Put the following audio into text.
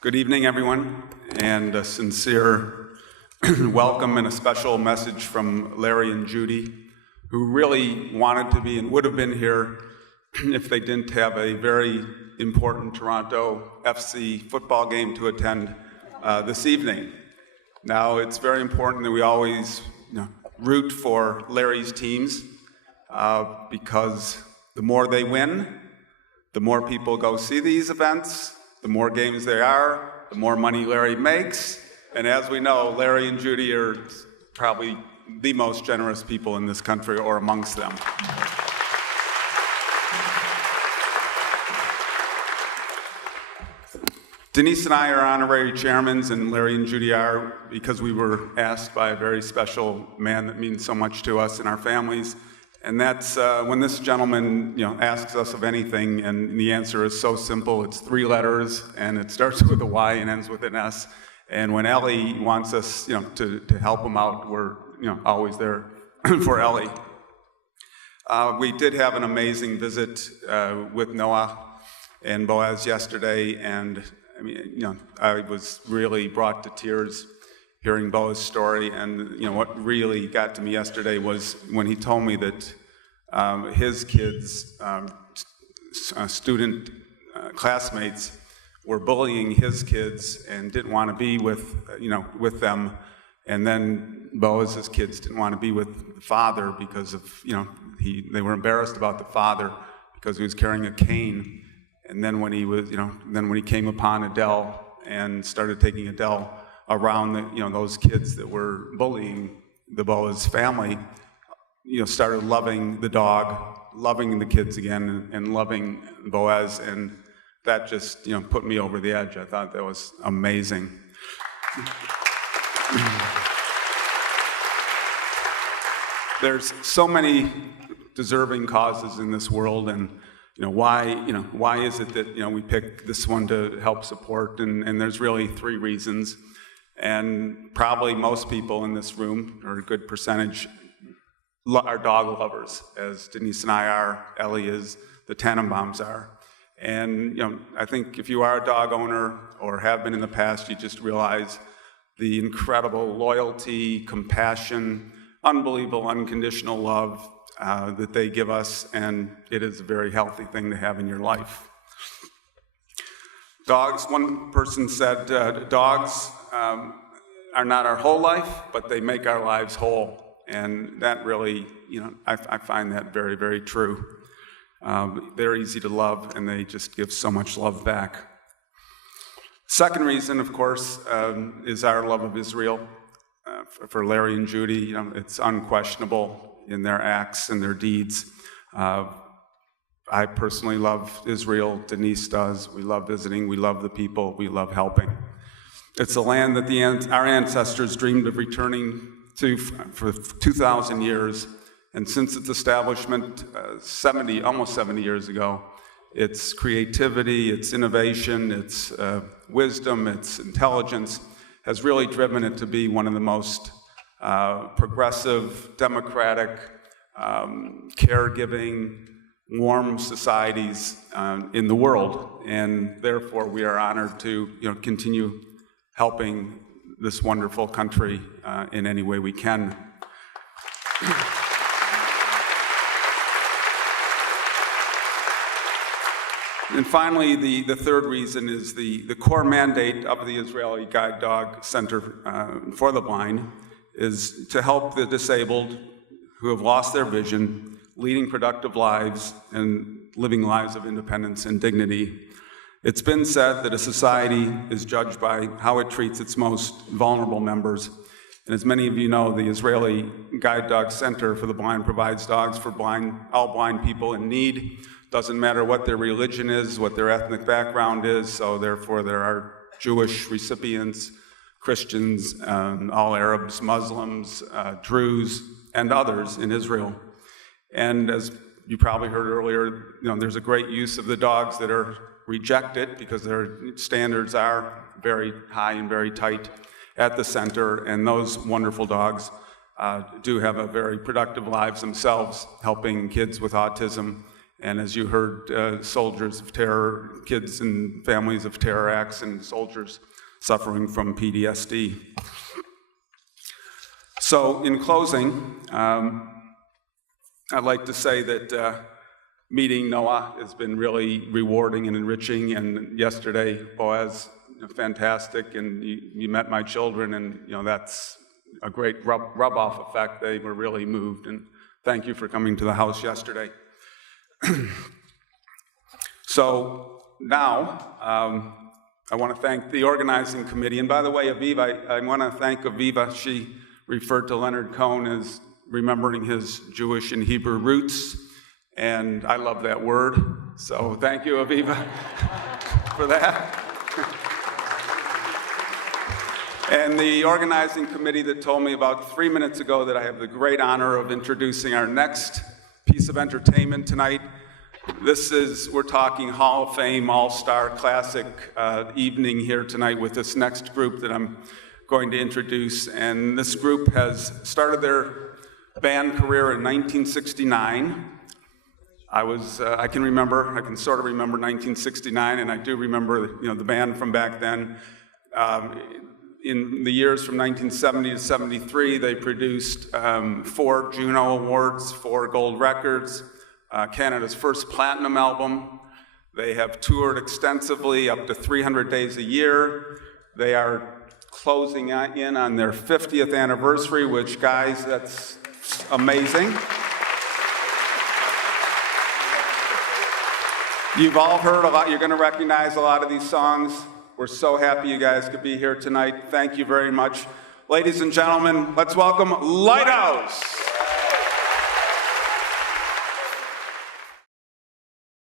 Good evening, everyone, and a sincere welcome and a special message from Larry and Judy, who really wanted to be and would have been here if they didn't have a very important Toronto FC football game to attend this evening. Now, it's very important that we always root for Larry's teams because the more they win, the more people go see these events, the more games there are, the more money Larry makes. And as we know, Larry and Judy are probably the most generous people in this country or amongst them. Denise and I are honorary chairmans, and Larry and Judy are because we were asked by a very special man that means so much to us and our families. And that's when this gentleman asks us of anything, and the answer is so simple. It's 3 letters, and it starts with a Y and ends with an S. And when Ellie wants us to help him out, we're always there for Ellie. We did have an amazing visit with Noah and Boaz yesterday, and I was really brought to tears hearing Bo's story. And what really got to me yesterday was when he told me that his kids, student classmates, were bullying his kids and didn't want to be with them. And then Boaz's kids didn't want to be with the father because of they were embarrassed about the father because he was carrying a cane. And then when he came upon Adele and started taking Adele around those kids that were bullying the Boaz family, started loving the dog, loving the kids again, and loving Boaz, and that just put me over the edge. I thought that was amazing. There's so many deserving causes in this world, and why is it that we pick this one to help support? And there's really 3 reasons. And probably most people in this room, or a good percentage, are dog lovers, as Denise and I are, Ellie is, the Tannenbaums are. And I think if you are a dog owner or have been in the past, you just realize the incredible loyalty, compassion, unbelievable unconditional love that they give us, and it is a very healthy thing to have in your life. Dogs, one person said, dogs are not our whole life, but they make our lives whole. And that really, I find that very, very true. They're easy to love, and they just give so much love back. Second reason, of course, is our love of Israel. For Larry and Judy, it's unquestionable in their acts and their deeds. I personally love Israel. Denise does. We love visiting. We love the people. We love helping. It's a land that our ancestors dreamed of returning to for 2,000 years. And since its establishment almost 70 years ago, its creativity, its innovation, its wisdom, its intelligence has really driven it to be one of the most progressive, democratic, caregiving, warm societies in the world. And therefore, we are honored to continue helping this wonderful country in any way we can. And finally, the third reason is the core mandate of the Israeli Guide Dog Center for the Blind is to help the disabled who have lost their vision, leading productive lives and living lives of independence and dignity. It's been said that a society is judged by how it treats its most vulnerable members. And as many of you know, the Israeli Guide Dog Center for the Blind provides dogs for all blind people in need. Doesn't matter what their religion is, what their ethnic background is, so therefore there are Jewish recipients, Christians, all Arabs, Muslims, Druze, and others in Israel. And as you probably heard earlier, there's a great use of the dogs that are rejected because their standards are very high and very tight at the center, and those wonderful dogs do have a very productive lives themselves, helping kids with autism And as you heard, soldiers of terror, kids and families of terror acts, and soldiers suffering from PTSD. So in closing, I'd like to say that meeting Noah has been really rewarding and enriching, and yesterday, Boaz, fantastic, and you met my children, and that's a great rub-off effect. They were really moved, and thank you for coming to the house yesterday. So now, I want to thank the organizing committee, and by the way, Aviva, I want to thank Aviva. She referred to Leonard Cohen as remembering his Jewish and Hebrew roots, and I love that word, so thank you, Aviva, for that. And the organizing committee that told me about 3 minutes ago that I have the great honor of introducing our next piece of entertainment tonight. We're talking Hall of Fame, All-Star, Classic evening here tonight with this next group that I'm going to introduce. And this group has started their band career in 1969. I can sort of remember 1969, and I do remember, the band from back then. In the years from 1970 to 73, they produced 4 Juno Awards, 4 gold records, Canada's first platinum album. They have toured extensively, up to 300 days a year. They are closing in on their 50th anniversary, which, guys, that's amazing. You've all heard a lot. You're going to recognize a lot of these songs. We're so happy you guys could be here tonight. Thank you very much. Ladies and gentlemen, let's welcome Lighthouse.